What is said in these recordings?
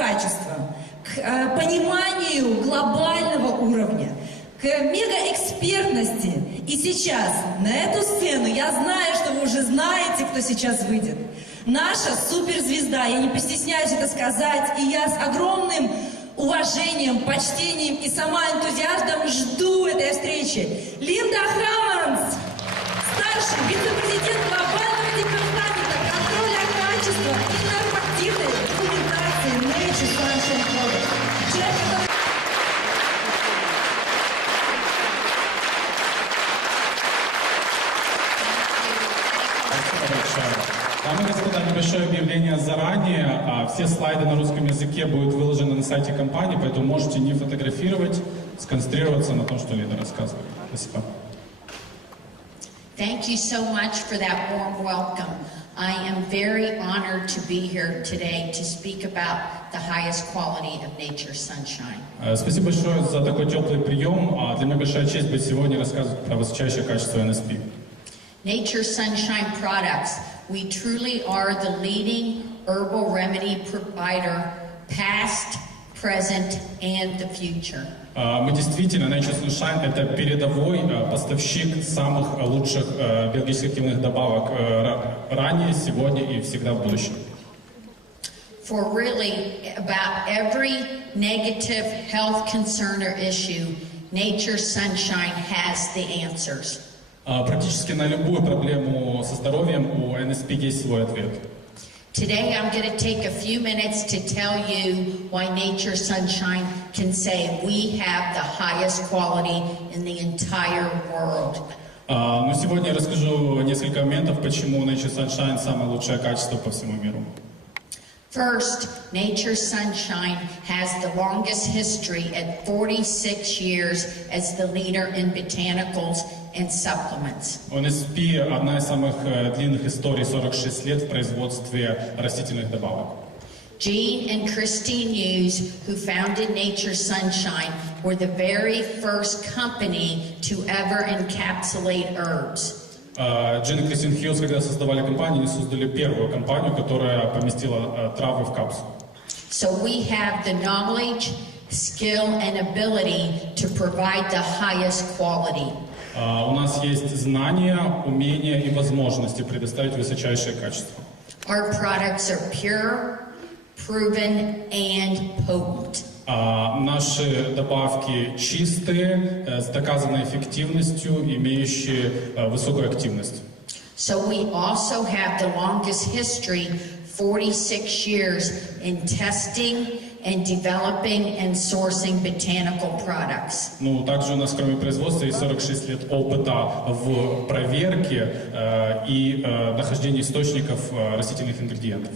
качества, к пониманию глобального уровня, к мегаэкспертности. И сейчас на эту сцену, я знаю, что вы уже знаете, кто сейчас выйдет, наша суперзвезда, я не постесняюсь это сказать, и я с огромным уважением, почтением и сама энтузиазмом жду этой встречи. Lynda Hammons, старший вице-президент Глобального Департамента контроля качества и нормативной документации года. Дамы и господа, небольшое объявление заранее. Все слайды на русском языке будут выложены на сайте компании, поэтому можете не фотографировать, сконцентрироваться на том, что Линда рассказывает. Спасибо. Thank you so much for that warm welcome. I am very honored to be here today to speak about the highest quality of nature's sunshine. Спасибо большое за такой теплый прием. Для меня большая честь быть сегодня и рассказывать про высочайшее качество NSP. Nature's Sunshine Products, we truly are the leading herbal remedy provider, past, present, and the future. Мы действительно, Nature's Sunshine, это передовой поставщик самых лучших биологически активных добавок ранее, сегодня и всегда в будущем. For really about every negative health concern or issue, Nature's Sunshine has the answers. Практически на любую проблему со здоровьем у NSP есть свой ответ. Today I'm going to take a few minutes to tell you why Nature's Sunshine can say we have the highest quality in the entire world. Но сегодня я расскажу несколько моментов, почему Nature's Sunshine самое лучшее качество по всему миру. First, Nature's Sunshine has the longest history at 46 years as the leader in botanicals and supplements. NSP – одна из самых длинных историй, 46 лет в производстве растительных добавок. Jean and Christine Hughes, who founded Nature's Sunshine, were the very first company to ever encapsulate herbs. Джин и Кристин Хьюз, когда создавали компанию, они создали первую компанию, которая поместила травы в капсулу. So we have the knowledge, skill, and ability to provide the highest quality. У нас есть знания, умения и возможности предоставить высочайшее качество. Our products are pure, proven, and potent. Наши добавки чистые, с доказанной эффективностью, имеющие высокую активность. So we also have the longest history, 46 years, in testing and developing and sourcing botanical products. Ну, также у нас, кроме производства, есть 46 лет опыта в проверке и нахождении источников растительных ингредиентов.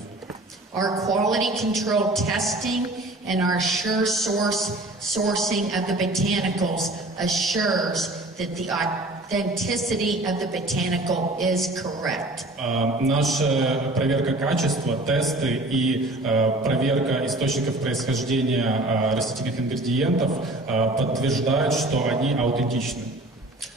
Our quality control testing and our sure sourcing of the botanicals assures that the authenticity of the botanical is correct. Наша проверка качества, тесты и проверка источников происхождения растительных ингредиентов подтверждают, что они аутентичны.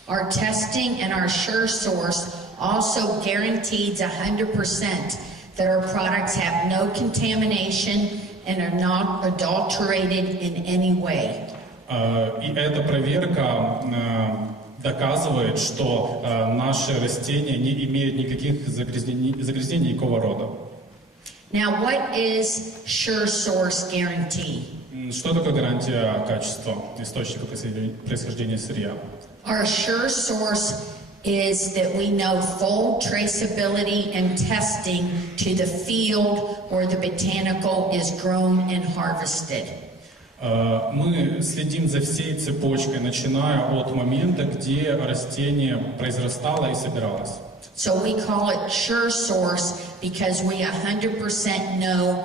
Our testing and our sure source also guarantees 100% that our products have no contamination and are not adulterated in any way. И эта проверка доказывает, что наши растения не имеют никаких загрязнений никакого рода. Now, what is sure source guarantee? Что такое гарантия качества источника происхождения сырья? Our sure source is that we know full traceability and testing to the field where the botanical is grown and harvested. Мы следим за всей цепочкой, начиная от момента, где растение произрастало и собиралось. So we call it sure source because we 100% know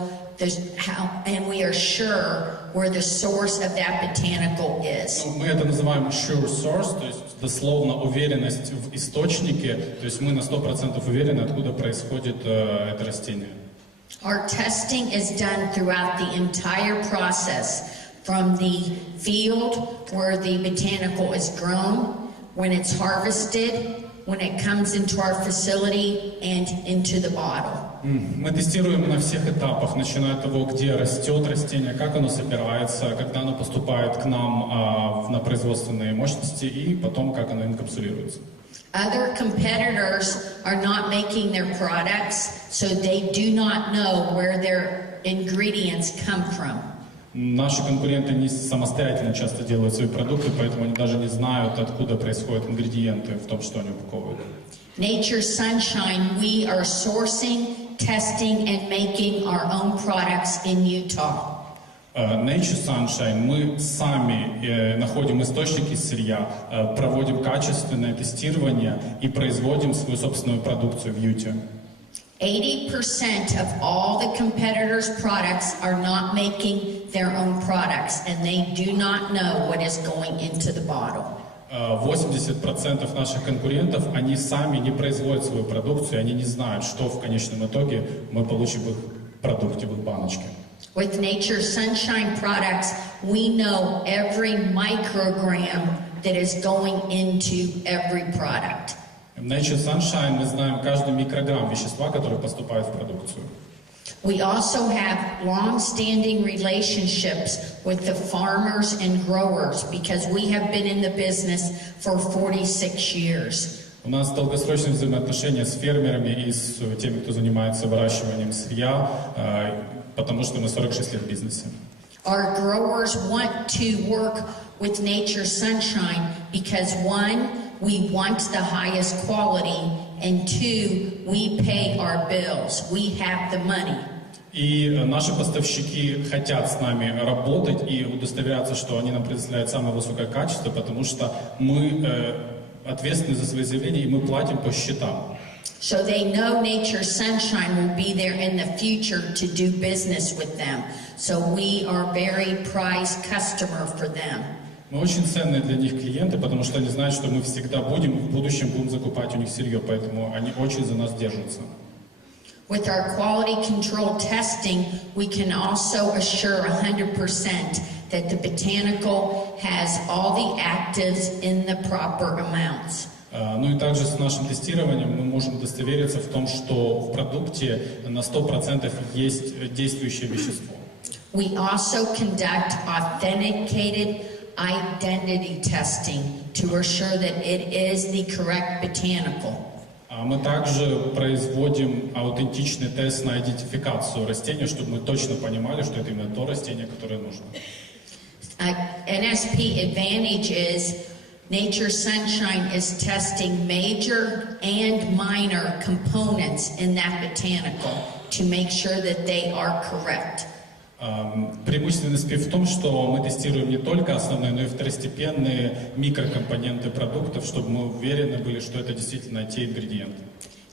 how, and we are sure where the source of that botanical is. Мы это называем sure source, то есть дословно уверенность в источнике, то есть мы на 100% уверены, откуда происходит это растение. Our testing is done throughout the entire process, from the field where the botanical is grown, when it's harvested, when it comes into our facility, and into the bottle. Мы тестируем на всех этапах, начиная от того, где растет растение, как оно собирается, когда оно поступает к нам на производственные мощности и потом, как оно инкапсулируется. Other competitors are not making their products, so they do not know where their ingredients come from. Наши конкуренты не самостоятельно часто делают свои продукты, поэтому они даже не знают, откуда происходят ингредиенты в том, что они упаковывают. Nature Sunshine, we are sourcing, testing, and making our own products in Utah. Nature Sunshine, мы сами находим источники сырья, проводим качественное тестирование и производим свою собственную продукцию в Юте. 80% of all the competitors' products are not making their own products, and they do not know what is going into the bottle. 80% наших конкурентов, они сами не производят свою продукцию, они не знают, что в конечном итоге мы получим в их продукте, в их баночке. With Nature Sunshine products, we know every microgram that is going into every product. В Nature Sunshine мы знаем каждый микрограмм вещества, который поступает в продукцию. We also have long-standing relationships with the farmers and growers because we have been in the business for 46 years. У нас долгосрочные взаимоотношения с фермерами и с теми, кто занимается выращиванием сырья, потому что мы 46 лет в бизнесе. Our growers want to work with Nature Sunshine because one, we want the highest quality, and two, we pay our bills. We have the money. И наши поставщики хотят с нами работать и удостоверяться, что они нам предоставляют самое высокое качество, потому что мы ответственны за свои заявления и мы платим по счетам. So they know Nature Sunshine will be there in the future to do business with them. So we are very prized customer for them. Мы очень ценные для них клиенты, потому что они знают, что мы всегда в будущем будем закупать у них сырье, поэтому они очень за нас держатся. With our quality control testing, we can also assure 100% that the botanical has all the actives in the proper amounts. Ну и также с нашим тестированием мы можем удостовериться в том, что в продукте на 100% есть действующее вещество. We also conduct authenticated identity testing to assure that it is the correct botanical. Мы также производим аутентичный тест на идентификацию растения, чтобы мы точно понимали, что это именно то растение, которое нужно. NSP advantage is Nature Sunshine is testing major and minor components in that botanical to make sure that they are correct. Преимущество NSP в том, что мы тестируем не только основные, но и второстепенные микрокомпоненты продуктов, чтобы мы уверены были, что это действительно те ингредиенты.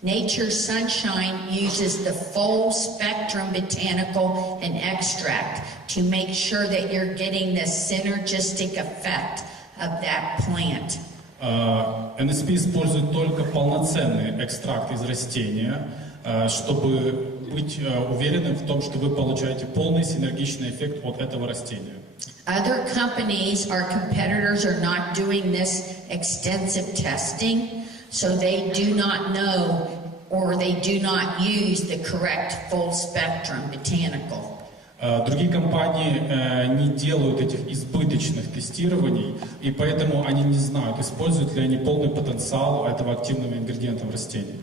Nature Sunshine uses the full spectrum botanical and extract to make sure that you're getting the synergistic effect of that plant. NSP использует только полноценный экстракт из растения, чтобы быть уверенным в том, что вы получаете полный синергичный эффект от этого растения. Other companies, our competitors, are not doing this extensive testing, so they do not know or they do not use the correct full spectrum botanical. Другие компании не делают этих избыточных тестирований, и поэтому они не знают, используют ли они полный потенциал этого активного ингредиента в растении.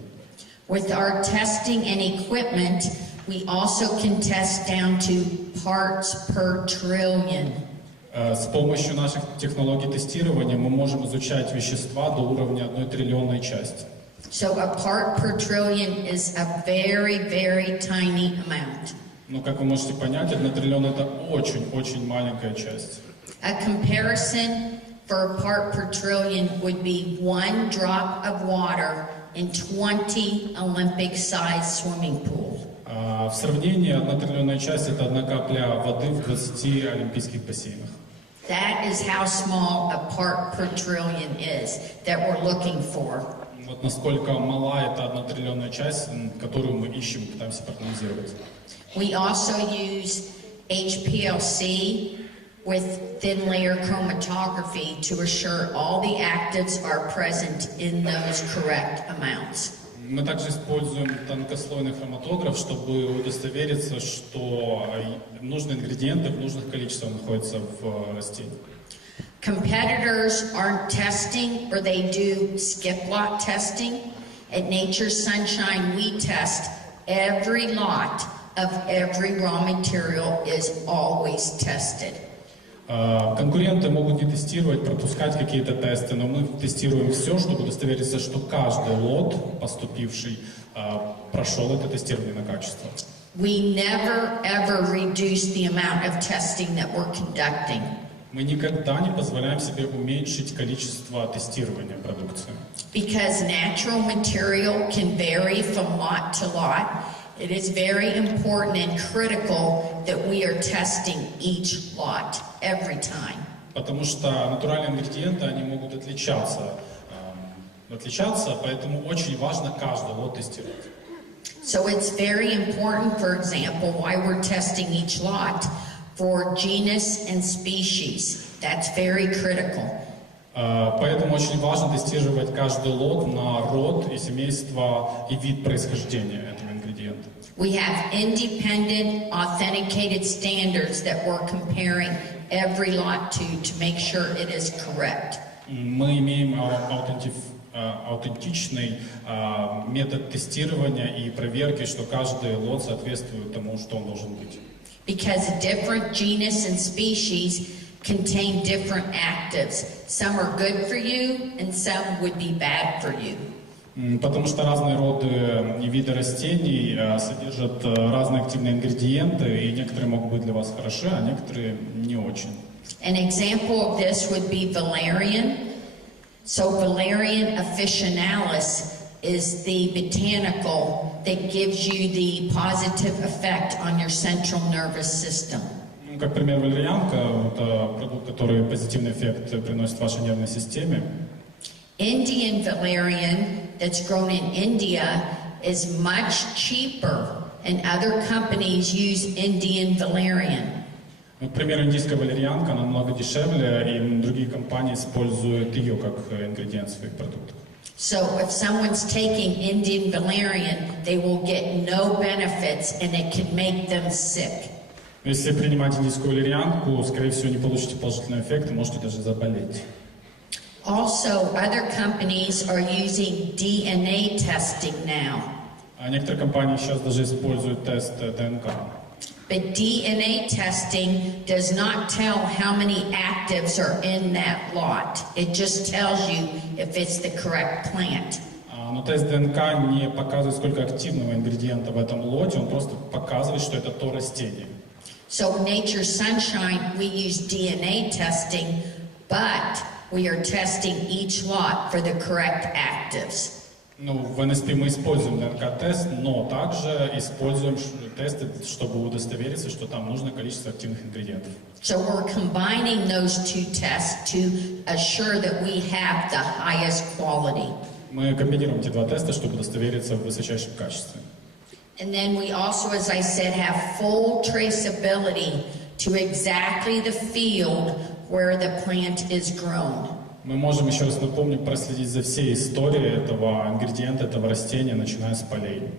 With our testing and equipment, we also can test down to parts per trillion. С помощью наших технологий тестирования мы можем изучать вещества до уровня 1 триллионной части. So a part per trillion is a very, very tiny amount. Ну, как вы можете понять, 1 триллион — это очень-очень маленькая часть. A comparison for a part per trillion would be 1 drop of water in 20 Olympic-sized swimming pool. В сравнении 1 триллионная часть — это 1 капля воды в 20 олимпийских бассейнах. That is how small a part per trillion is that we're looking for. Вот насколько мала эта 1 триллионная часть, которую мы ищем и пытаемся проанализировать. We also use HPLC with thin layer chromatography to assure all the actives are present in those correct amounts. Мы также используем тонкослойный хроматограф, чтобы удостовериться, что нужные ингредиенты в нужных количествах находятся в растении. Competitors aren't testing, or they do skip lot testing. At Nature's Sunshine, we test every lot of every raw material is always tested. Конкуренты могут не тестировать, пропускать какие-то тесты, но мы тестируем все, чтобы удостовериться, что каждый лот, поступивший, прошел это тестирование на качество. We never ever reduce the amount of testing that we're conducting. Мы никогда не позволяем себе уменьшить количество тестирования продукции. Because natural material can vary from lot to lot, it is very important and critical that we are testing each lot every time. Потому что натуральные ингредиенты, они могут отличаться, поэтому очень важно каждый лот тестировать. So it's very important, for example, why we're testing each lot for genus and species. That's very critical. Поэтому очень важно тестировать каждый лот на род и семейство и вид происхождения этого ингредиента. We have independent, authenticated standards that we're comparing every lot to make sure it is correct. Мы имеем аутентичный метод тестирования и проверки, что каждый лот соответствует тому, что он должен быть. Because different genus and species contain different actives. Some are good for you and some would be bad for you. Потому что разные роды и виды растений содержат разные активные ингредиенты, и некоторые могут быть для вас хороши, а некоторые не очень. An example of this would be valerian. So Valerian officinalis is the botanical that gives you the positive effect on your central nervous system. Как пример, валерьянка – это продукт, который позитивный эффект приносит вашей нервной системе. Indian valerian that's grown in India is much cheaper, and other companies use Indian valerian. Например, индийская валерьянка намного дешевле, и другие компании используют ее как ингредиент в своих продуктах. So if someone's taking Indian valerian, they will get no benefits, and it can make them sick. Если принимать индийскую валерьянку, скорее всего, не получите положительный эффект и можете даже заболеть. Also, other companies are using DNA testing now. А некоторые компании сейчас даже используют тест ДНК. But DNA testing does not tell how many actives are in that lot. It just tells you if it's the correct plant. Но тест ДНК не показывает, сколько активного ингредиента в этом лоте, он просто показывает, что это то растение. So in Nature's Sunshine, we use DNA testing, but we are testing each lot for the correct actives. Ну, в NSP мы используем ДНК-тест, но также используем тесты, чтобы удостовериться, что там нужное количество активных ингредиентов. So we're combining those two tests to assure that we have the highest quality. Мы комбинируем эти два теста, чтобы удостовериться в высочайшем качестве. And then we also, as I said, have full traceability to exactly the field where the plant is grown. Мы можем, еще раз напомню, проследить за всей историей этого ингредиента, этого растения, начиная с полей.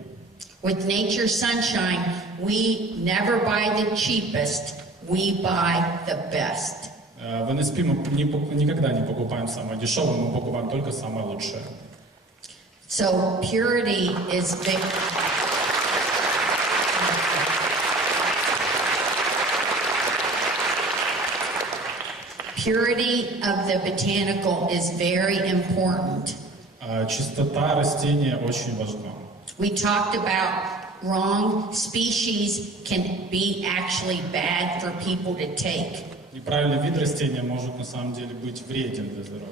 With Nature's Sunshine, we never buy the cheapest, we buy the best. В NSP мы никогда не покупаем самое дешевое, мы покупаем только самое лучшее. So purity is big. Purity of the botanical is very important. Чистота растения очень важна. We talked about wrong species can be actually bad for people to take. Неправильный вид растения может на самом деле быть вреден для здоровья.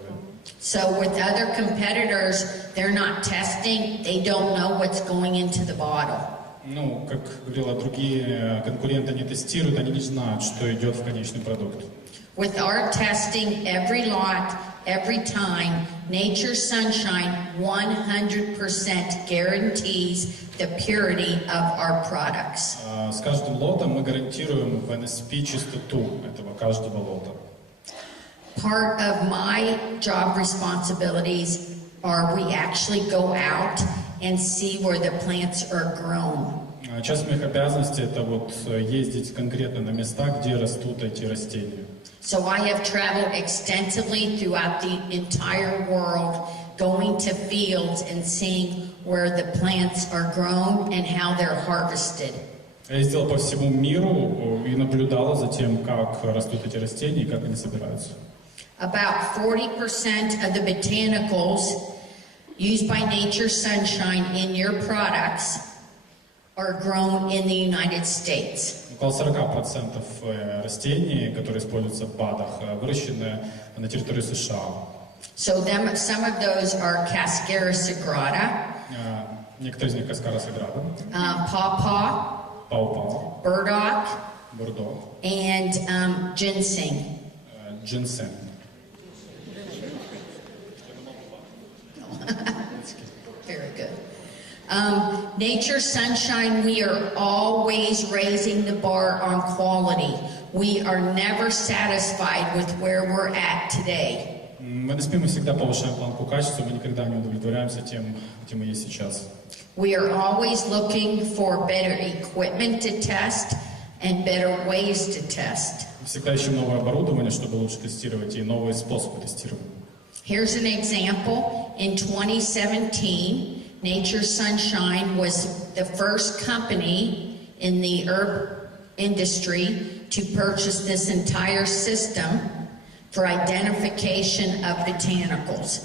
So with other competitors, they're not testing, they don't know what's going into the bottle. Ну, как говорила, другие конкуренты не тестируют, они не знают, что идет в конечный продукт. With our testing every lot, every time, Nature's Sunshine 100% guarantees the purity of our products. С каждым лотом мы гарантируем в NSP чистоту этого каждого лота. Part of my job responsibilities are we actually go out and see where the plants are grown. Часть моих обязанностей это вот ездить конкретно на места, где растут эти растения. So I have traveled extensively throughout the entire world, going to fields and seeing where the plants are grown and how they're harvested. Я ездил по всему миру и наблюдала за тем, как растут эти растения и как они собираются. About 40% of the botanicals used by Nature Sunshine in your products are grown in the United States. Около 40% растений, которые используются в БАДах, выращены на территории США. So some of those are Cascara sagrada, Некоторые из них Каскара Саграда, pawpaw, пау-пау, burdock, бурдок, and ginseng. джинсен. Very good. Nature Sunshine, we are always raising the bar on quality. We are never satisfied with where we're at today. В NSP мы всегда повышаем планку качества, мы никогда не удовлетворяемся тем, где мы есть сейчас. We are always looking for better equipment to test and better ways to test. Всегда ищем новое оборудование, чтобы лучше тестировать, и новые способы тестирования. Here's an example. In 2017, Nature Sunshine was the first company in the herb industry to purchase this entire system for identification of botanicals.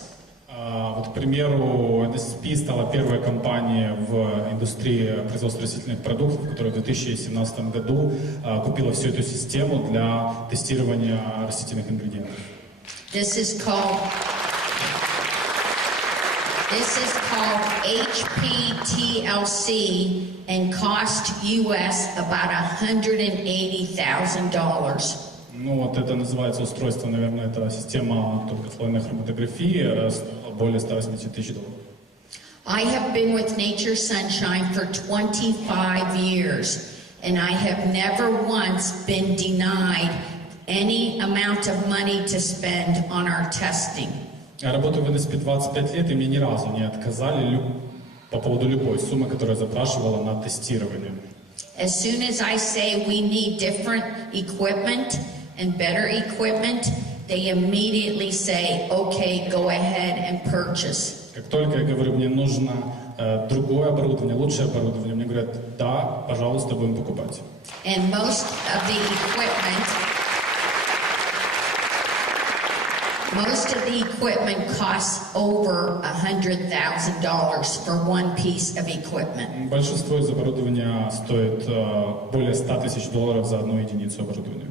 Вот, к примеру, NSP стала первой компанией в индустрии производства растительных продуктов, которая в 2017 году купила всю эту систему для тестирования растительных ингредиентов. This is called HPTLC and cost US about $180,000. Ну вот это называется устройство, наверное, это система тонкослойной хроматографии, более $180 тысяч. I have been with Nature Sunshine for 25 years, and I have never once been denied any amount of money to spend on our testing. Я работаю в NSP 25 лет, и мне ни разу не отказали по поводу любой суммы, которую я запрашивала на тестирование. As soon as I say we need different equipment and better equipment, they immediately say, okay, go ahead and purchase. Как только я говорю, мне нужно другое оборудование, лучшее оборудование, мне говорят, да, пожалуйста, будем покупать. And most of the equipment costs over $100,000 for one piece of equipment. Большинство из оборудования стоит более $100 тысяч за одну единицу оборудования.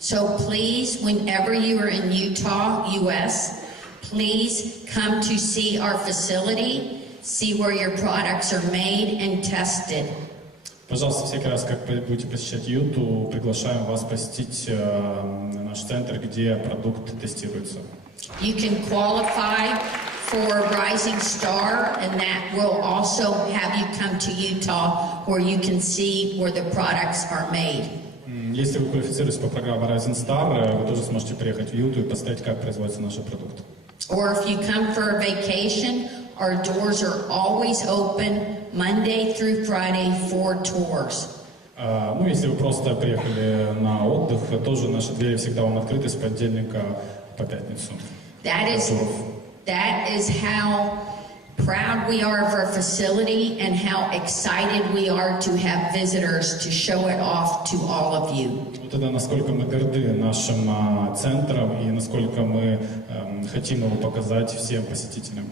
So please, whenever you are in Utah, US, please come to see our facility, see where your products are made and tested. Пожалуйста, всякий раз, как будете посещать Юту, приглашаем вас посетить наш центр, где продукт тестируется. You can qualify for Rising Star, and that will also have you come to Utah where you can see where the products are made. Если вы квалифицируетесь по программе Rising Star, вы тоже сможете приехать в Юту и посмотреть, как производятся наши продукты. Or if you come for a vacation, our doors are always open Monday through Friday for tours. Ну, если вы просто приехали на отдых, тоже наши двери всегда вам открыты с понедельника по пятницу. That is how proud we are of our facility and how excited we are to have visitors to show it off to all of you. Вот это насколько мы горды нашим центром и насколько мы хотим его показать всем посетителям.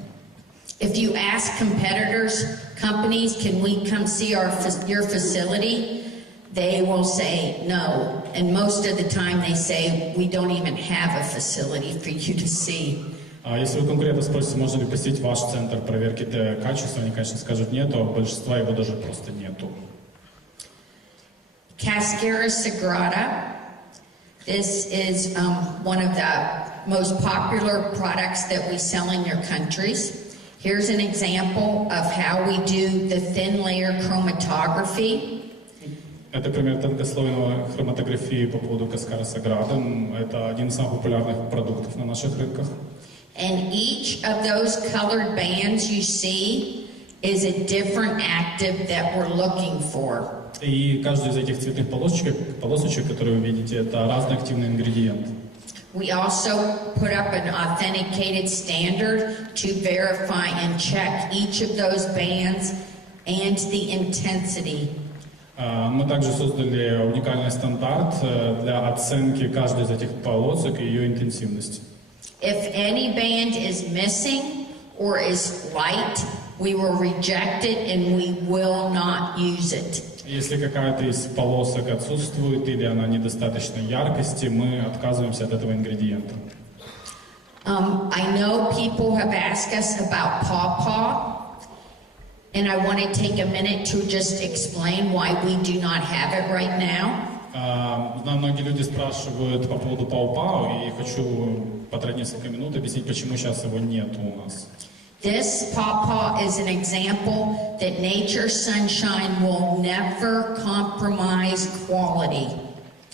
If you ask competitors, companies, can we come see your facility? They will say no. And most of the time they say, we don't even have a facility for you to see. Если вы конкретно спросите, можно ли посетить ваш центр проверки качества, они, конечно, скажут нет, а большинства его даже просто нету. Cascara sagrada. This is one of the most popular products that we sell in your countries. Here's an example of how we do the thin layer chromatography. Это пример тонкослойной хроматографии по поводу Cascara sagrada. Это один из самых популярных продуктов на наших рынках. And each of those colored bands you see is a different active that we're looking for. И каждый из этих цветных полосочек, которые вы видите, это разный активный ингредиент. We also put up an authenticated standard to verify and check each of those bands and the intensity. Мы также создали уникальный стандарт для оценки каждой из этих полосок и ее интенсивности. If any band is missing or is light, we will reject it and we will not use it. Если какая-то из полосок отсутствует или она недостаточно яркости, мы отказываемся от этого ингредиента. I know people have asked us about pawpaw, and I want to take a minute to just explain why we do not have it right now. Знаю, многие люди спрашивают по поводу пау-пау, и хочу потратить несколько минут объяснить, почему сейчас его нет у нас. This pawpaw is an example that nature sunshine will never compromise quality.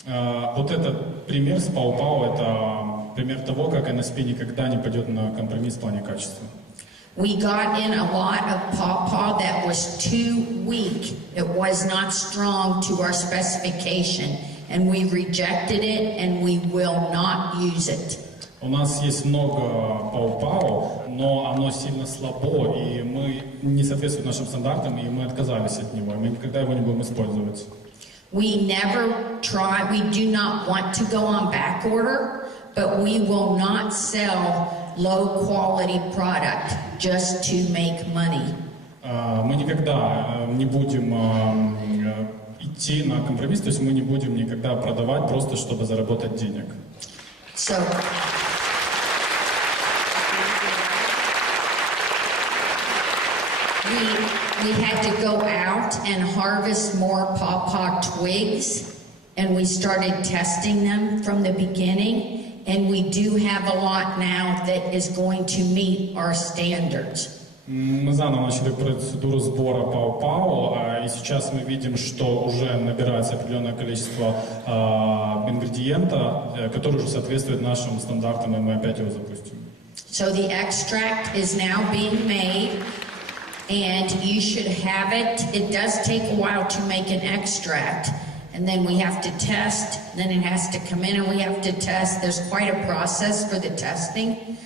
Вот этот пример с пау-пау, это пример того, как NSP никогда не пойдет на компромисс в плане качества. We got in a lot of pawpaw that was too weak. It was not strong to our specification, and we rejected it, and we will not use it. У нас есть много пау-пау, но оно сильно слабо, и мы не соответствует нашим стандартам, и мы отказались от него, и мы никогда его не будем использовать. We do not want to go on back order, but we will not sell low quality product just to make money. Мы никогда не будем идти на компромисс, то есть мы не будем никогда продавать просто, чтобы заработать денег. So, we had to go out and harvest more pawpaw twigs, and we started testing them from the beginning, and we do have a lot now that is going to meet our standards. Мы заново начали процедуру сбора пау-пау, и сейчас мы видим, что уже набирается определенное количество ингредиента, который уже соответствует нашим стандартам, и мы опять его запустим. So the extract is now being made, and you should have it. It does take a while to make an extract, and then we have to test, then it has to come in and we have to test. There's quite a process for the testing,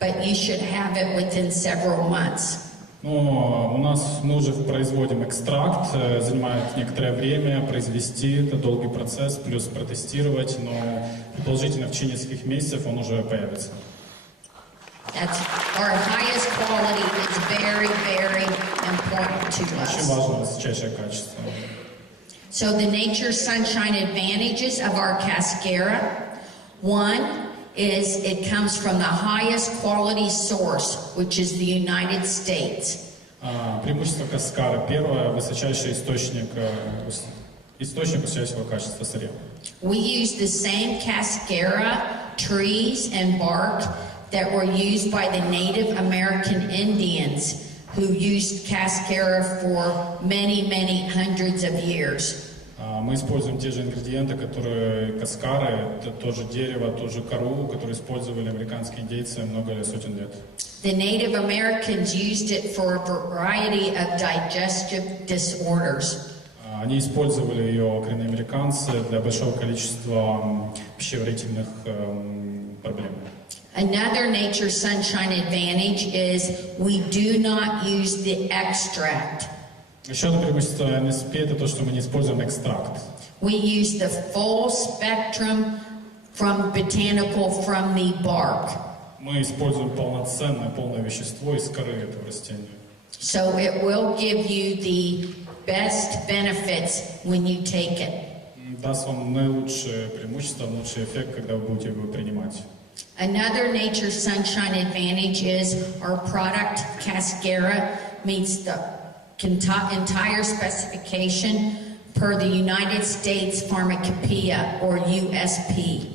but you should have it within several months. Но мы уже производим экстракт, занимает некоторое время произвести, это долгий процесс, плюс протестировать, но предположительно в течение нескольких месяцев он уже появится. That's our highest quality is very, very important to Очень us. важно высочайшее качество. So the nature sunshine advantages of our cascara, one is it comes from the highest quality source, which is the United States. Преимущество каскара. Первое, высочайший источник высочайшего качества сырья. We use the same cascara trees and bark that were used by the Native American Indians who used cascara for many, many hundreds of years. Мы используем те же ингредиенты, которые каскары, это тоже дерево, тоже кору, которые использовали американские индейцы много сотен лет. The Native Americans used it for a variety of digestive disorders. Они использовали ее, коренные американцы, для большого количества пищеварительных проблем. Another nature sunshine advantage is we do not use the extract. Еще одно преимущество NSP это то, что мы не используем экстракт. We use the full spectrum from botanical from the bark. Мы используем полное вещество из коры этого растения. So it will give you the best benefits when you take it. Даст вам наилучшее преимущество, наилучший эффект, когда вы будете его принимать. Another nature sunshine advantage is our product cascara meets the entire specification per the United States Pharmacopoeia or USP.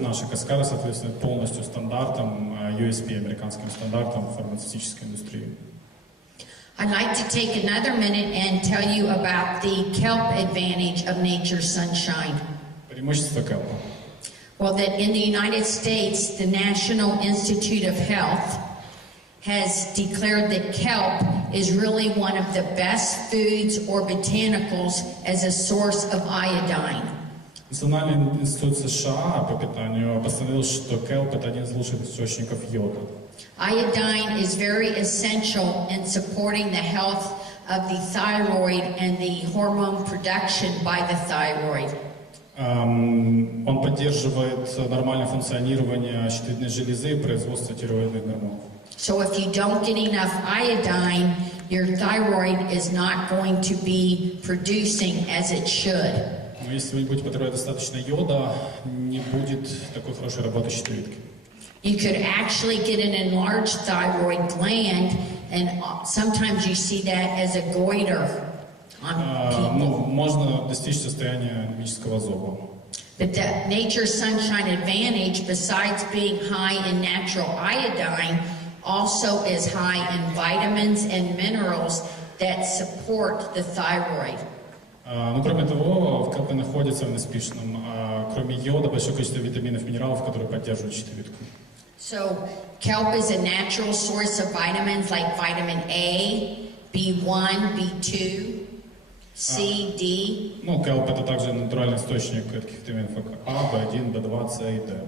Наша каскара соответствует полностью стандартам USP, американским стандартам фармацевтической индустрии. I'd like to take another minute and tell you about the kelp advantage of nature sunshine. Преимущество келпа. Well, that in the United States, the National Institute of Health has declared that kelp is really one of the best foods or botanicals as a source of iodine. Национальный институт США по питанию постановил, что келп – это один из лучших источников йода. Iodine is very essential in supporting the health of the thyroid and the hormone production by the thyroid. Он поддерживает нормальное функционирование щитовидной железы и производство тиреоидных гормонов. So if you don't get enough iodine, your thyroid is not going to be producing as it should. Но если вы не будете потреблять достаточно йода, не будет такой хорошей работы щитовидки. You could actually get an enlarged thyroid gland, and sometimes you see that as a goiter on people. Можно достичь состояния мического зоба. But the Nature Sunshine Advantage, besides being high in natural iodine, also is high in vitamins and minerals that support the thyroid. Но кроме того, в келпе находится в NSP-шном, кроме йода, большое количество витаминов и минералов, которые поддерживают щитовидку. So kelp is a natural source of vitamins like vitamin A, B1, B2, C, D. Ну, келп это также натуральный источник таких витаминов, как А, B1, B2, С и Д.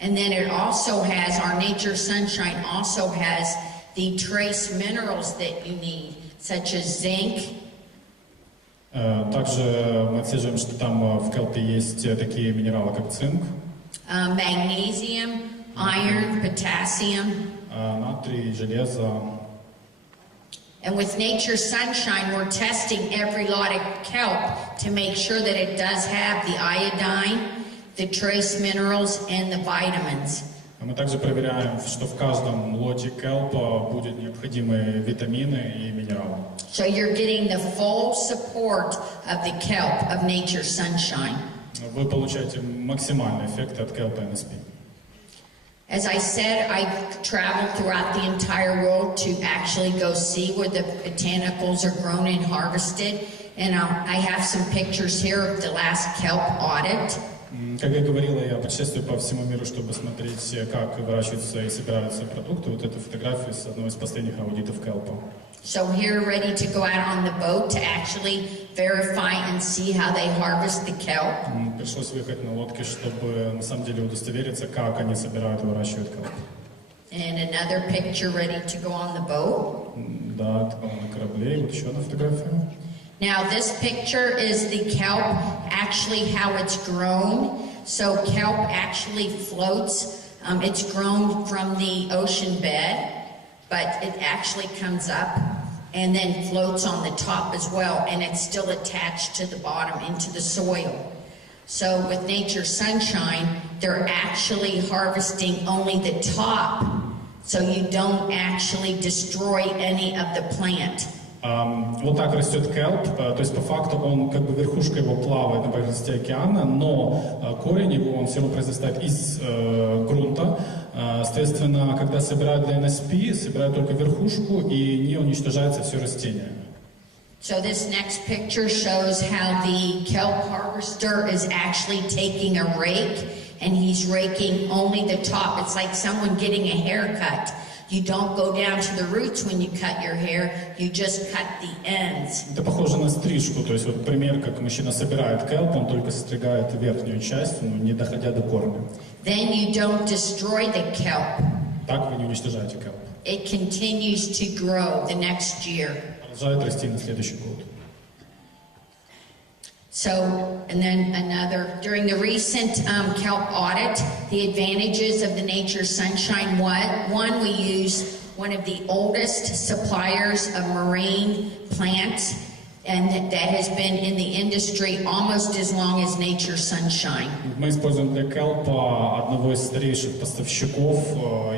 And then it also has, our Nature Sunshine also has the trace minerals that you need, such as zinc. Также мы отслеживаем, что там в келпе есть такие минералы, как цинк, Magnesium, iron, potassium. натрий, железо. And with Nature Sunshine, we're testing every lot of kelp to make sure that it does have the iodine, the trace minerals, and the vitamins. Мы также проверяем, что в каждом лоте келпа будут необходимые витамины и минералы. So you're getting the full support of the kelp of Nature Sunshine. Вы получаете максимальный эффект от келпа NSP. As I said, I've traveled throughout the entire world to actually go see where the botanicals are grown and harvested. And I have some pictures here of the last kelp audit. Как я говорила, я путешествую по всему миру, чтобы смотреть, как выращиваются и собираются продукты. Вот эта фотография с одного из последних аудитов келпа. So here, ready to go out on the boat to actually verify and see how they harvest the kelp. Пришлось выехать на лодке, чтобы на самом деле удостовериться, как они собирают и выращивают келп. And another picture ready to go on the boat. Да, это было на корабле. И вот еще одна фотография. Now this picture is the kelp, actually how it's grown. So kelp actually floats. It's grown from the ocean bed, but it actually comes up and then floats on the top as well, and it's still attached to the bottom into the soil. So with Nature Sunshine, they're actually harvesting only the top, so you don't actually destroy any of the plant. Вот так растет келп, то есть по факту он, как бы верхушка его плавает на поверхности океана, но корень его, он все равно произрастает из грунта. Соответственно, когда собирают для NSP, собирают только верхушку и не уничтожается все растение. So this next picture shows how the kelp harvester is actually taking a rake, and he's raking only the top. It's like someone getting a haircut. You don't go down to the roots when you cut your hair, you just cut the ends. Это похоже на стрижку, то есть вот пример, как мужчина собирает келп, он только состригает верхнюю часть, но не доходя до корня. Then you don't destroy the kelp. Так вы не уничтожаете келп. It continues to grow the next year. Продолжает расти на следующий год. So, and then another, during the recent kelp audit, the advantages of the Nature Sunshine, one, we use one of the oldest suppliers of marine plants, and that has been in the industry almost as long as Nature Sunshine. Мы используем для келпа одного из старейших поставщиков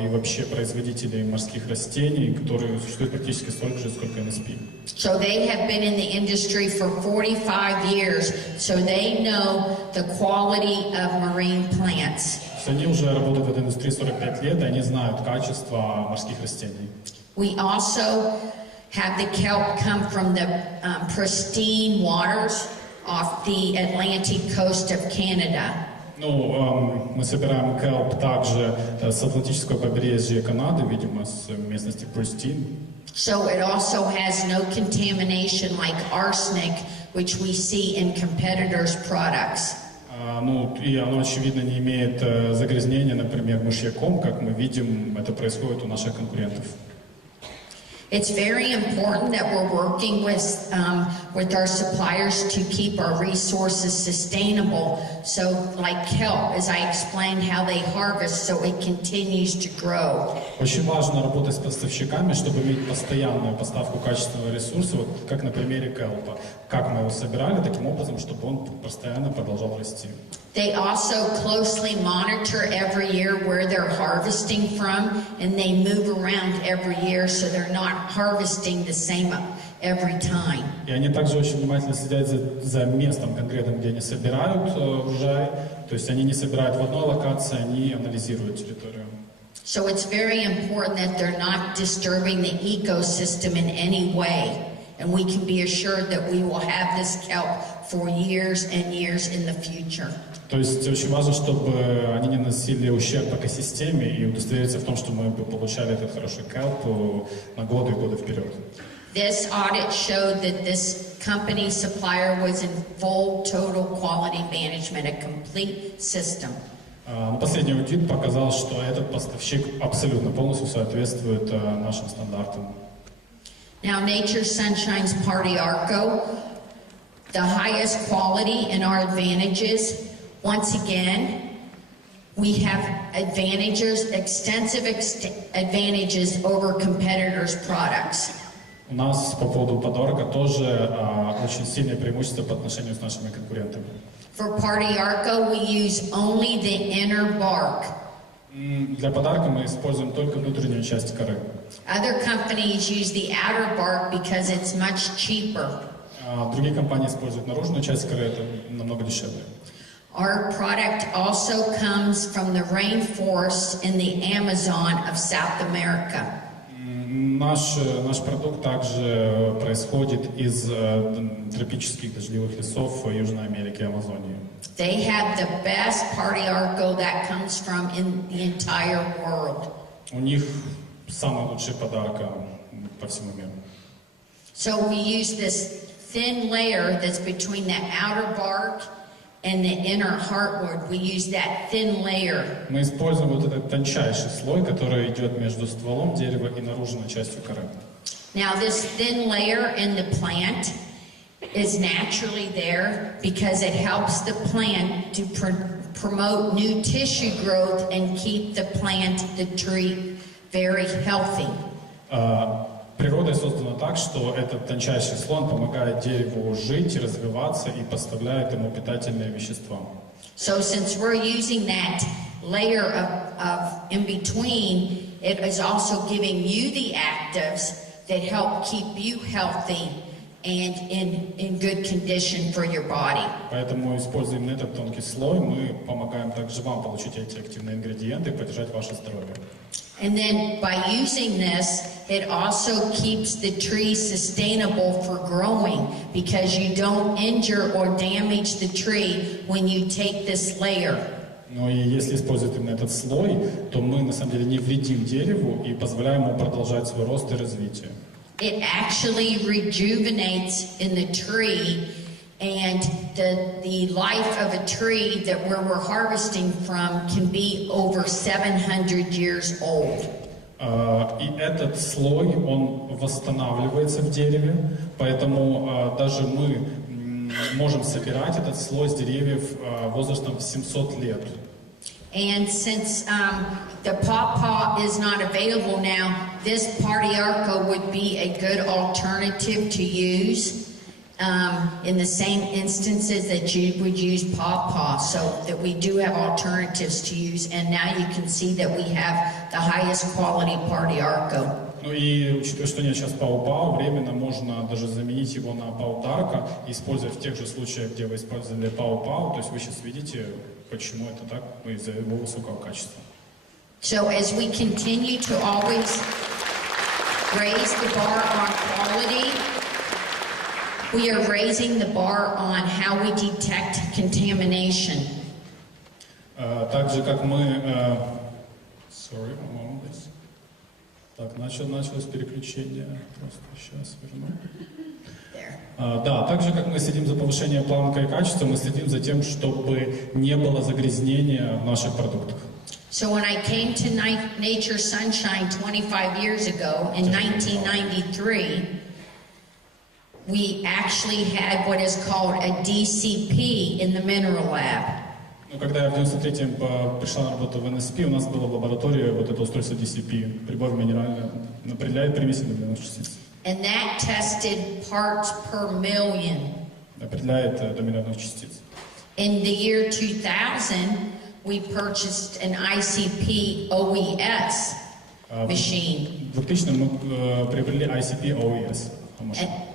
и вообще производителей морских растений, которые существуют практически столько же, сколько NSP. So they have been in the industry for 45 years, so they know the quality of marine plants. Они уже работают в этой индустрии 45 лет, и они знают качество морских растений. We also have the kelp come from the pristine waters off the Atlantic coast of Canada. Ну, мы собираем kelp также с Атлантического побережья Канады, видимо, с местности Престин. So it also has no contamination like arsenic, which we see in competitors' products. Ну, и оно, очевидно, не имеет загрязнения, например, мышьяком, как мы видим, это происходит у наших конкурентов. It's very important that we're working with our suppliers to keep our resources sustainable. So, like kelp, as I explained how they harvest, so it continues to grow. Очень важно работать с поставщиками, чтобы иметь постоянную поставку качественного ресурса, вот как на примере келпа. Как мы его собирали, таким образом, чтобы он постоянно продолжал расти. They also closely monitor every year where they're harvesting from, and they move around every year, so they're not harvesting the same every time. И они также очень внимательно следят за местом конкретным, где они собирают урожай. То есть они не собирают в одной локации, они анализируют территорию. So it's very important that they're not disturbing the ecosystem in any way. And we can be assured that we will have this kelp for years and years in the future. То есть очень важно, чтобы они не наносили ущерб экосистеме и удостовериться в том, что мы получали этот хороший kelp на годы и годы вперед. This audit showed that this company supplier was in full total quality management, a complete system. Последний аудит показал, что этот поставщик абсолютно полностью соответствует нашим стандартам. Now, Nature's Sunshine's Party Arco, the highest quality and our advantages. Once again, we have advantages, extensive advantages over competitors' products. У нас по поводу подарка тоже очень сильное преимущество по отношению с нашими конкурентами. For Party Arco, we use only the inner bark. Для подарка мы используем только внутреннюю часть коры. Other companies use the outer bark because it's much cheaper. Другие компании используют наружную часть коры, это намного дешевле. Our product also comes from the rainforests in the Amazon of South America. Наш продукт также происходит из тропических дождливых лесов Южной Америки и Амазонии. They have the best Party Arco that comes from in the entire world. У них самый лучший подарок по всему миру. So we use this thin layer that's between the outer bark and the inner heartwood. We use that thin layer. Мы используем вот этот тончайший слой, который идет между стволом дерева и наружной частью коры. Now this thin layer in the plant is naturally there because it helps the plant to promote new tissue growth and keep the plant, the tree, very healthy. Природой создано так, что этот тончайший слой помогает дереву жить, развиваться и поставляет ему питательные вещества. So since we're using that layer of in between, it is also giving you the actives that help keep you healthy and in good condition for your body. Поэтому, используя именно этот тонкий слой, мы помогаем также вам получить эти активные ингредиенты и поддержать ваше здоровье. And then by using this, it also keeps the tree sustainable for growing because you don't injure or damage the tree when you take this layer. Но и если использовать именно этот слой, то мы на самом деле не вредим дереву и позволяем ему продолжать свой рост и развитие. It actually rejuvenates in the tree, and the life of a tree that where we're harvesting from can be over 700 years old. И этот слой, он восстанавливается в дереве, поэтому даже мы можем собирать этот слой с деревьев возрастом в 700 лет. And since the pawpaw is not available now, this Party Arco would be a good alternative to use in the same instances that you would use pawpaw. So that we do have alternatives to use, and now you can see that we have the highest quality Party Arco. Ну и учитывая, что нет сейчас пау-пау, временно можно даже заменить его на пау-дарка, используя в тех же случаях, где вы использовали пау-пау. То есть вы сейчас видите, почему это так, из-за его высокого качества. So as we continue to always raise the bar on quality, we are raising the bar on how we detect contamination. Так же, как мы... Sorry, one moment, please. Так, началось переключение. Просто сейчас верну. Да, так же, как мы следим за повышением планка и качества, мы следим за тем, чтобы не было загрязнения в наших продуктах. So when I came to Nature Sunshine 25 years ago, in 1993, we actually had what is called a DCP in the mineral lab. Ну, когда я в 93-м пришла на работу в NSP, у нас было в лаборатории вот это устройство DCP, прибор минеральный, определяет примеси добавленных частиц. And that tested parts per million. Определяет доминантных частиц. In the year 2000, we purchased an ICP OES machine. В 2000-м мы приобрели ICP OES.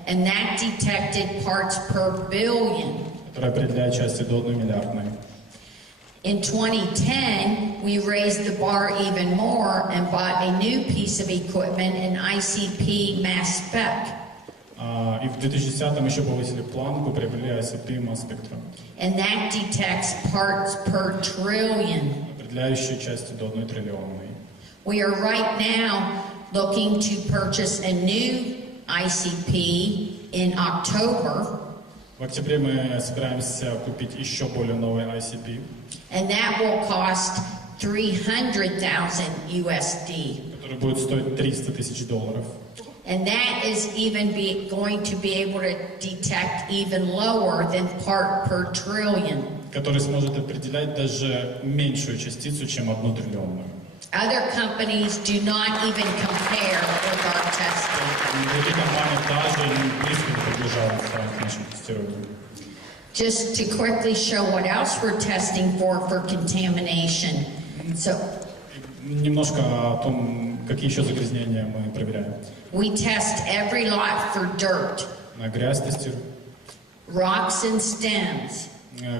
And that detected parts per billion. Которая определяет части до 1 миллиардной. In 2010, we raised the bar even more and bought a new piece of equipment, an ICP mass spec. И в 2010-м еще повысили планку, приобрели ICP mass spectrum. And that detects parts per trillion. Определяющие части до 1 триллионной. We are right now looking to purchase a new ICP in October. В октябре мы собираемся купить еще более новый ICP. And that will cost $300,000 USD. Который будет стоить $300,000. And that is even going to be able to detect even lower than part per trillion. Который сможет определять даже меньшую частицу, чем 1 триллионную. Other companies do not even compare with our testing. Другие компании даже не близко не приближаются к нашему тестированию. Just to quickly show what else we're testing for contamination. So, немножко о том, какие еще загрязнения мы проверяем. We test every lot for dirt, На грязь тестируем, rocks and stems,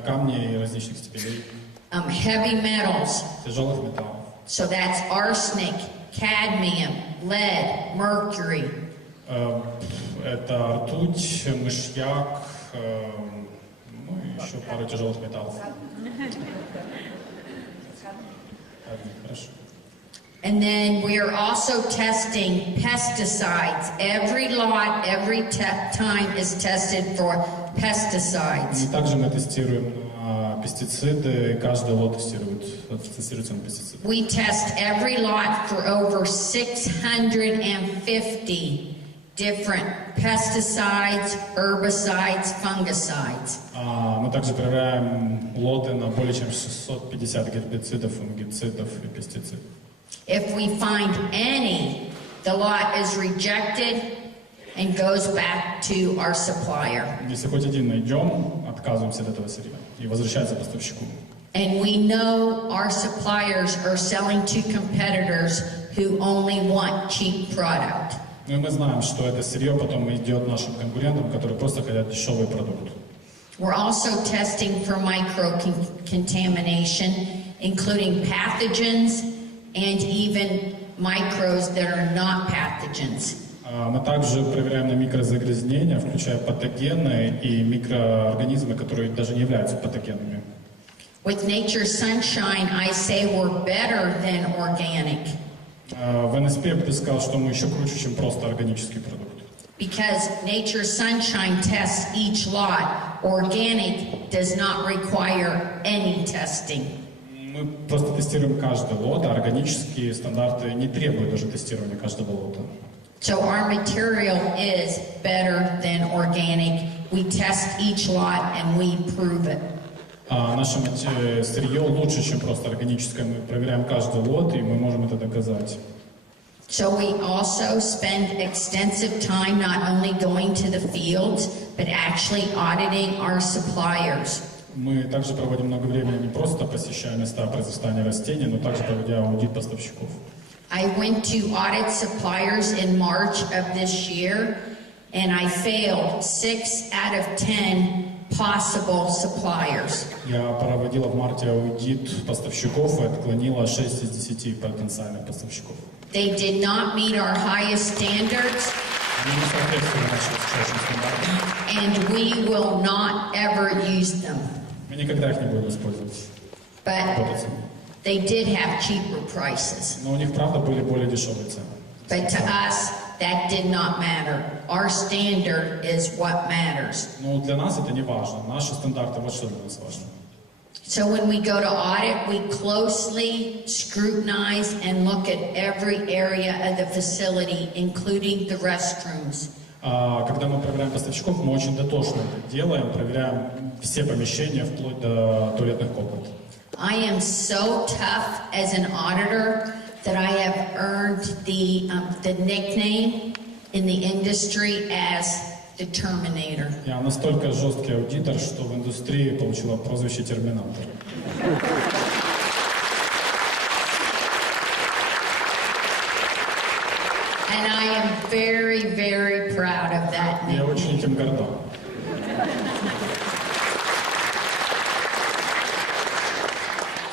камни различных степеней, heavy metals. тяжелых металлов. So that's arsenic, cadmium, lead, mercury. Это ртуть, мышьяк, ну и еще пару тяжелых металлов. Хорошо. And then we are also testing pesticides. Every lot, every time is tested for pesticides. И также мы тестируем пестициды, каждый лот тестируется на пестициды. We test every lot for over 650 different pesticides, herbicides, fungicides. Мы также проверяем лоты на более чем 650 гербицидов, фунгицидов и пестицидов. If we find any, the lot is rejected and goes back to our supplier. Если хоть один найдем, отказываемся от этого сырья и возвращается поставщику. And we know our suppliers are selling to competitors who only want cheap product. Ну и мы знаем, что это сырье потом идет нашим конкурентам, которые просто хотят дешевый продукт. We're also testing for micro-contamination, including pathogens and even microbes that are not pathogens. Мы также проверяем на микрозагрязнения, включая патогены и микроорганизмы, которые даже не являются патогенами. With Nature Sunshine, I say we're better than organic. В NSP я бы сказал, что мы еще круче, чем просто органический продукт. Because Nature Sunshine tests each lot, organic does not require any testing. Мы просто тестируем каждый лот, а органические стандарты не требуют даже тестирования каждого лота. So our material is better than organic. We test each lot and we prove it. Наше сырье лучше, чем просто органическое. Мы проверяем каждый лот, и мы можем это доказать. So we also spend extensive time not only going to the fields, but actually auditing our suppliers. Мы также проводим много времени не просто посещая места произрастания растений, но также проводя аудит поставщиков. I went to audit suppliers in March of this year, and I failed 6 out of 10 possible suppliers. Я проводила в марте аудит поставщиков и отклонила 6 из 10 потенциальных поставщиков. They did not meet our highest standards, Они не соответствовали нашим высочайшим стандартам. and we will not ever use them. Мы никогда их не будем использовать. работать. They did have cheaper prices. Но у них, правда, были более дешевые цены. But to us, that did not matter. Our standard is what matters. Но для нас это не важно. Наши стандарты, вот что для нас важно. So when we go to audit, we closely scrutinize and look at every area of the facility, including the restrooms. Когда мы проверяем поставщиков, мы очень дотошно это делаем, проверяем все помещения, вплоть до туалетных комнат. I am so tough as an auditor that I have earned the nickname in the industry as the Terminator. Я настолько жесткий аудитор, что в индустрии получила прозвище Терминатор. And I am very, very proud of that Я nickname. очень этим горда.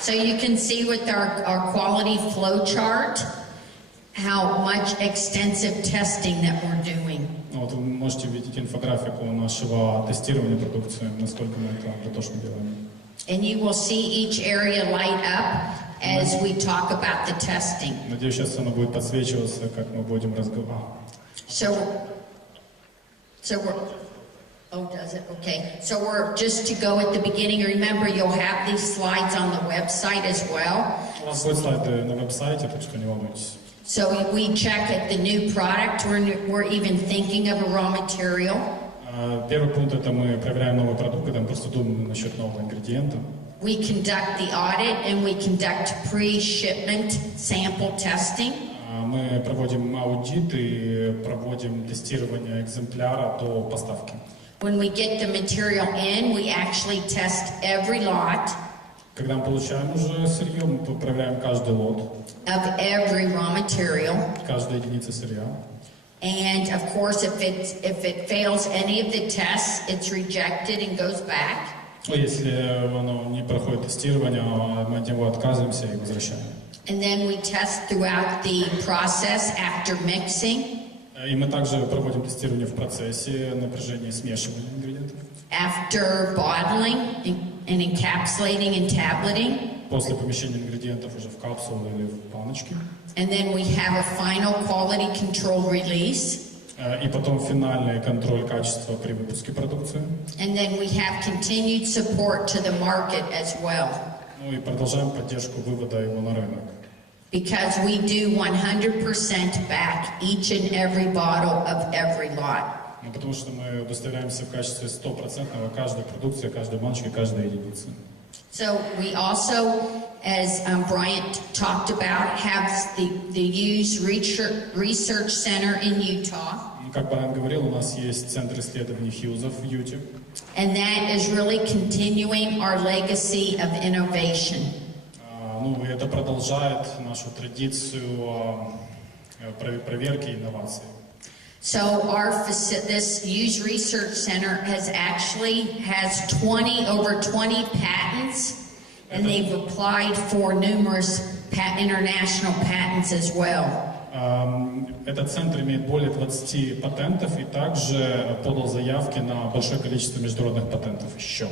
So you can see with our quality flow chart how much extensive testing that we're doing. Вот вы можете видеть инфографику нашего тестирования продукции, насколько мы это дотошно делаем. And you will see each area light up as we talk about the testing. Надеюсь, сейчас оно будет подсвечиваться, как мы будем разговаривать. So we're, oh, does it? Okay. So we're just to go at the beginning. Remember, you'll have these slides on the website as well. У вас будут слайды на веб-сайте, так что не волнуйтесь. So we check at the new product. We're even thinking of a raw material. Первый пункт — это мы проверяем новый продукт, когда мы просто думаем насчет нового ингредиента. We conduct the audit and we conduct pre-shipment sample testing. Мы проводим аудит и проводим тестирование экземпляра до поставки. When we get the material in, we actually test every lot Когда мы получаем уже сырье, мы проверяем каждый лот, of every raw material. каждая единица сырья. And of course, if it fails any of the tests, it's rejected and goes back. Если оно не проходит тестирование, мы от него отказываемся и возвращаем. And then we test throughout the process after mixing, И мы также проводим тестирование в процессе напряжения смешивания ингредиентов. after bottling and encapsulating and tableting. После помещения ингредиентов уже в капсулы или в баночки. And then we have a final quality control release. И потом финальный контроль качества при выпуске продукции. And then we have continued support to the market as well. Ну и продолжаем поддержку вывода его на рынок. Because we do 100% back each and every bottle of every lot. Ну, потому что мы удостоверяемся в качестве 100% каждой продукции, каждой баночки, каждой единицы. So we also, as Bryant talked about, have the Hughes Research Center in Utah. Как Брайан говорил, у нас есть центр исследований Хьюза в Юте. And that is really continuing our legacy of innovation. Ну, и это продолжает нашу традицию проверки и инноваций. So this Hughes Research Center has over 20 patents, and they've applied for numerous international patents as well. Этот центр имеет более 20 патентов и также подал заявки на большое количество международных патентов еще.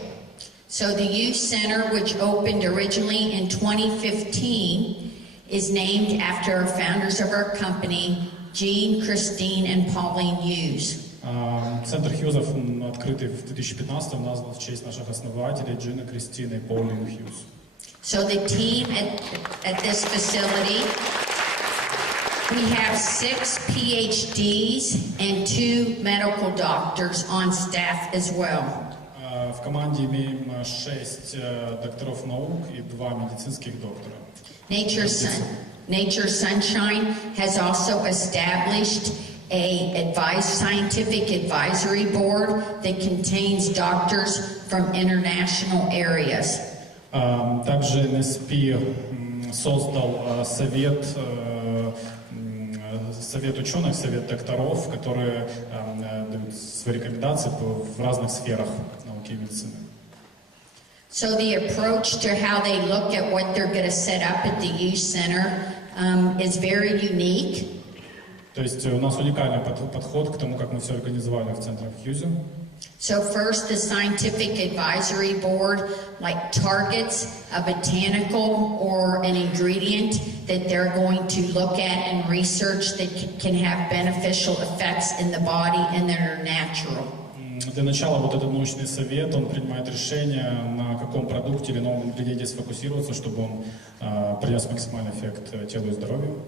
So the Hughes Center, which opened originally in 2015, is named after our founders of our company, Gene, Christine, and Pauline Hughes. Центр Хьюзов, открытый в 2015, назван в честь наших основателей Джина, Кристины и Паулин Хьюз. So the team at this facility, we have 6 PhDs and 2 medical doctors on staff as well. В команде имеем 6 докторов наук и 2 медицинских доктора. Nature Sunshine has also established a scientific advisory board that contains doctors from international areas. Также NSP создал совет ученых, совет докторов, которые дают свои рекомендации в разных сферах науки и медицины. So the approach to how they look at what they're going to set up at the Hughes Center is very unique. То есть у нас уникальный подход к тому, как мы все организовали в центрах Хьюзе. So first, the scientific advisory board targets a botanical or an ingredient that they're going to look at and research that can have beneficial effects in the body and that are natural. Для начала вот этот научный совет, он принимает решение, на каком продукте или новом ингредиенте сфокусироваться, чтобы он принес максимальный эффект телу и здоровью.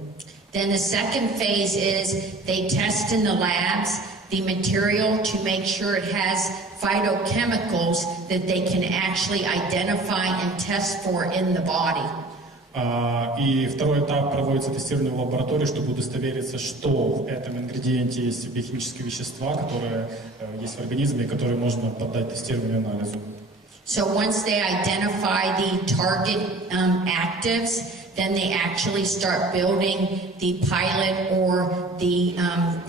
Then the second phase is they test in the labs the material to make sure it has phytochemicals that they can actually identify and test for in the body. И второй этап проводится тестирование в лаборатории, чтобы удостовериться, что в этом ингредиенте есть биохимические вещества, которые есть в организме, и которые можно поддать тестированию и анализу. So once they identify the target actives, then they actually start building the pilot or the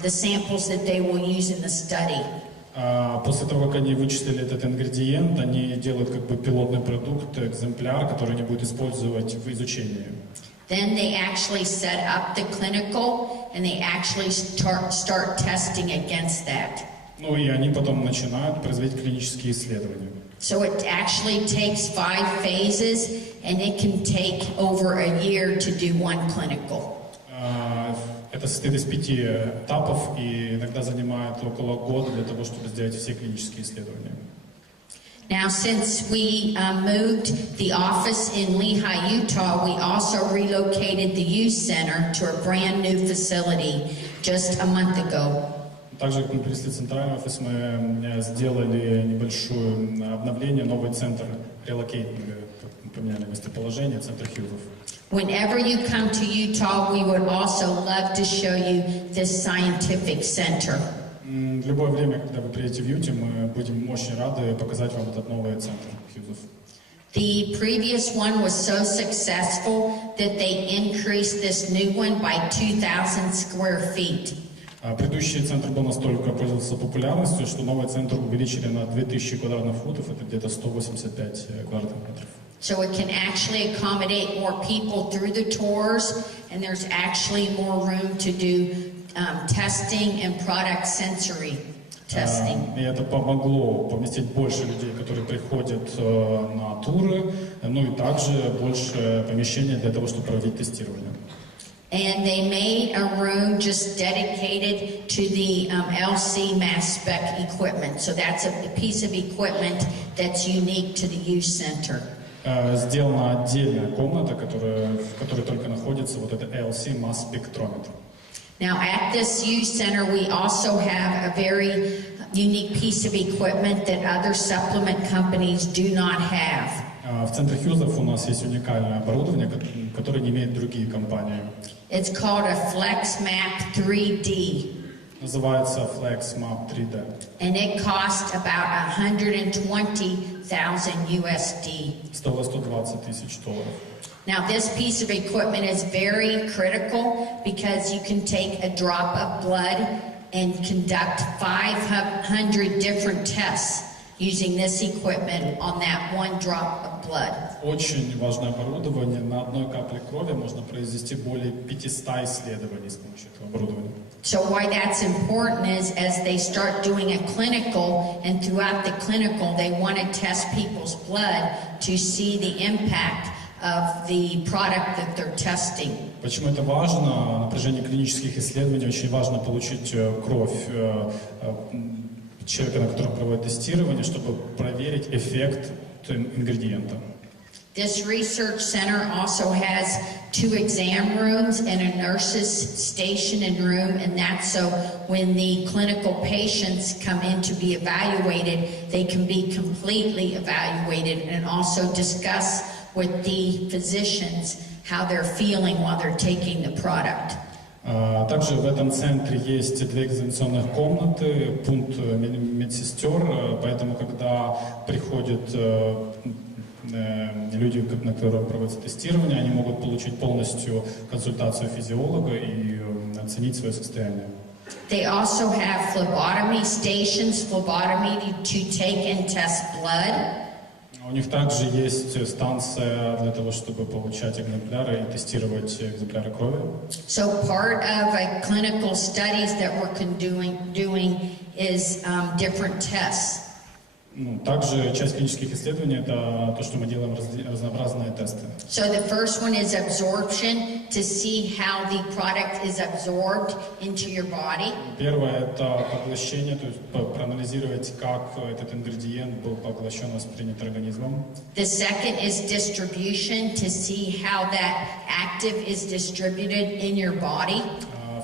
samples that they will use in the study. После того, как они вычислили этот ингредиент, они делают как бы пилотный продукт, экземпляр, который они будут использовать в изучении. Then they actually set up the clinical and they actually start testing against that. Ну и они потом начинают производить клинические исследования. So it actually takes 5 phases and it can take over a year to do one clinical. Это состоит из 5 этапов и иногда занимает около года для того, чтобы сделать все клинические исследования. Now, since we moved the office in Lehi, Utah, we also relocated the youth center to a brand new facility just a month ago. Также, как мы перенесли центральный офис, мы сделали небольшое обновление, новый центр релокейтинга, поменяли местоположение, центр Хьюзов. Whenever you come to Utah, we would also love to show you this scientific center. В любое время, когда вы приедете в Юте, мы будем очень рады показать вам этот новый центр Хьюзов. The previous one was so successful that they increased this new one by 2,000 square feet. Предыдущий центр был настолько пользовался популярностью, что новый центр увеличили на 2000 квадратных футов, это где-то 185 квадратных метров. So it can actually accommodate more people through the tours, and there's actually more room to do testing and product sensory testing. И это помогло поместить больше людей, которые приходят на туры, ну и также больше помещений для того, чтобы проводить тестирование. And they made a room just dedicated to the LC mass spec equipment. So that's a piece of equipment that's unique to the youth center. Сделана отдельная комната, в которой только находится вот это LC масс спектрометр. Now at this youth center we also have a very unique piece of equipment that other supplement companies do not have. В центре Хьюзов у нас есть уникальное оборудование, которое не имеют другие компании. It's called a FlexMap 3D. Называется FlexMap 3D. And it costs about $120,000 USD. Стоило $120,000. Now this piece of equipment is very critical because you can take a drop of blood and conduct 500 different tests using this equipment on that one drop of blood. Очень важное оборудование. На одной капле крови можно произвести более 500 исследований с помощью этого оборудования. So why that's important is as they start doing a clinical, and throughout the clinical they want to test people's blood to see the impact of the product that they're testing. Почему это важно? На протяжении клинических исследований очень важно получить кровь человека, на котором проводят тестирование, чтобы проверить эффект ингредиента. This research center also has 2 exam rooms and a nurse's station and room, and that's so when the clinical patients come in to be evaluated, they can be completely evaluated and also discuss with the physicians how they're feeling while they're taking the product. Также в этом центре есть 2 экзаменационных комнаты, пункт медсестер, поэтому когда приходят люди, на которых проводится тестирование, они могут получить полностью консультацию физиолога и оценить свое состояние. They also have phlebotomy stations, phlebotomy to take and test blood. У них также есть станция для того, чтобы получать экземпляры и тестировать экземпляры крови. So part of a clinical studies that we're doing is different tests. Также часть клинических исследований — это то, что мы делаем разнообразные тесты. So the first one is absorption, to see how the product is absorbed into your body. Первое — это поглощение, то есть проанализировать, как этот ингредиент был поглощен, воспринят организмом. The second is distribution, to see how that active is distributed in your body.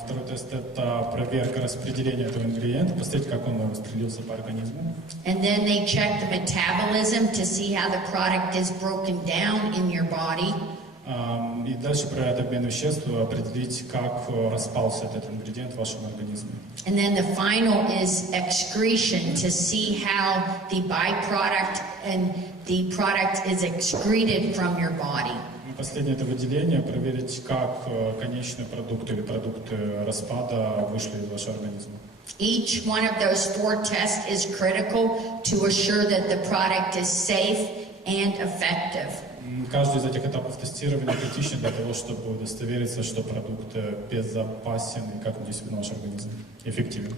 Второй тест — это проверка распределения этого ингредиента, посмотреть, как он распределился по организму. And then they check the metabolism to see how the product is broken down in your body. И дальше проверять обмен веществ, определить, как распался этот ингредиент в вашем организме. And then the final is excretion, to see how the byproduct and the product is excreted from your body. Последнее — это выделение, проверить, как конечный продукт или продукты распада вышли из вашего организма. Each one of those 4 tests is critical to assure that the product is safe and effective. Каждый из этих этапов тестирования критичен для того, чтобы удостовериться, что продукт безопасен и как он действует на ваш организм, эффективен.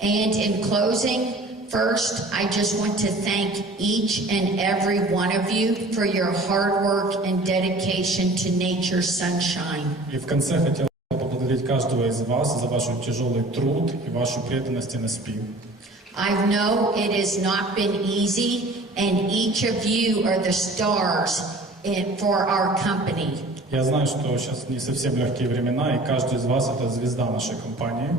And in closing, first, I just want to thank each and every one of you for your hard work and dedication to nature's sunshine. И в конце хотел поблагодарить каждого из вас за ваш тяжелый труд и вашу преданность NSP. I know it has not been easy, and each of you are the stars for our company. Я знаю, что сейчас не совсем легкие времена, и каждый из вас — это звезда нашей компании.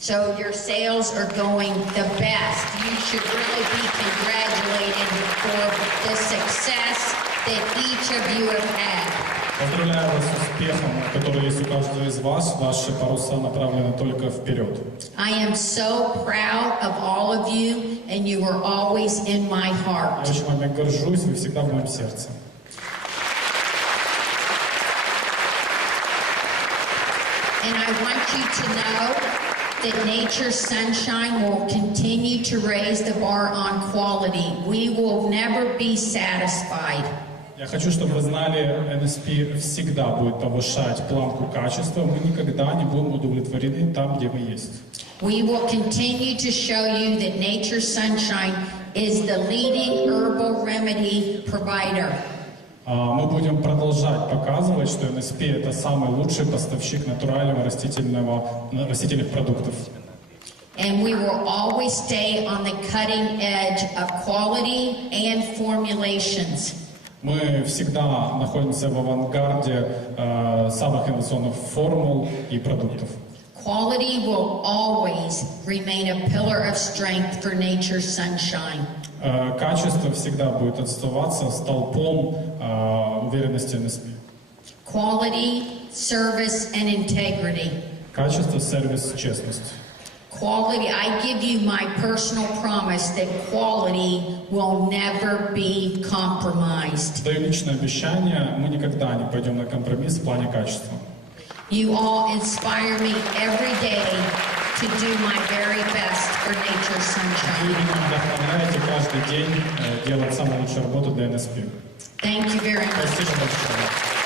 So your sales are going the best. You should really be congratulated for the success that each of you have had. Поздравляю вас с успехом, который есть у каждого из вас. Ваши паруса направлены только вперед. I am so proud of all of you, and you are always in my heart. Я очень вами горжусь, вы всегда в моем сердце. And I want you to know that nature's sunshine will continue to raise the bar on quality. We will never be satisfied. Я хочу, чтобы вы знали, NSP всегда будет повышать планку качества. Мы никогда не будем удовлетворены там, где мы есть. We will continue to show you that nature's sunshine is the leading herbal remedy provider. Мы будем продолжать показывать, что NSP — это самый лучший поставщик натурального растительных продуктов. And we will always stay on the cutting edge of quality and formulations. Мы всегда находимся в авангарде самых инновационных формул и продуктов. Quality will always remain a pillar of strength for nature's sunshine. Качество всегда будет оставаться столпом уверенности NSP. Quality, service, and integrity. Качество, сервис, честность. Quality, I give you my personal promise that quality will never be compromised. Даю личное обещание, мы никогда не пойдем на компромисс в плане качества. You all inspire me every day to do my very best for nature's sunshine. Вы меня вдохновляете каждый день делать самую лучшую работу для NSP. Thank you very much. Спасибо большое.